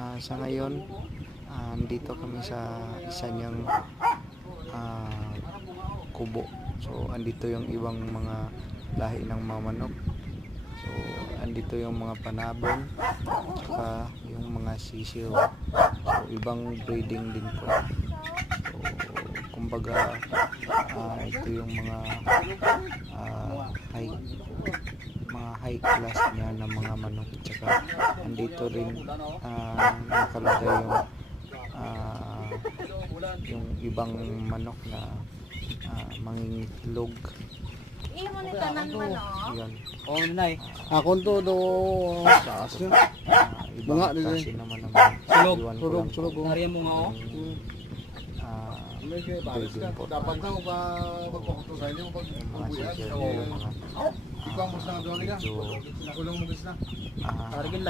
Sa ngayon, dito kami sa isa niyang kubo. So andito yung ibang mga lahi ng mga manok. So andito yung mga panabon, saka yung mga sisiw. So ibang breeding din po. So kumbaga ito yung mga high class niya ng mga manok. Tsaka andito rin nakalagay yung ibang manok na mangingitlog. Imo ni tanan man oh. Yan. Oo, nanay. Akon to do taas niya. Ibang Mga din klase naman ng mga Sulog. iwan ko lang Sulog. po. Nariyan mo nga, oh. May kaya balis breeding ka. po. Dapat na ko pa magpakuto sa inyo pag Yung mga ubuyan. sisiw So, yung mga ikaw mo sa doon ka. medyo Kulong mo gusto na. ah, Tarigin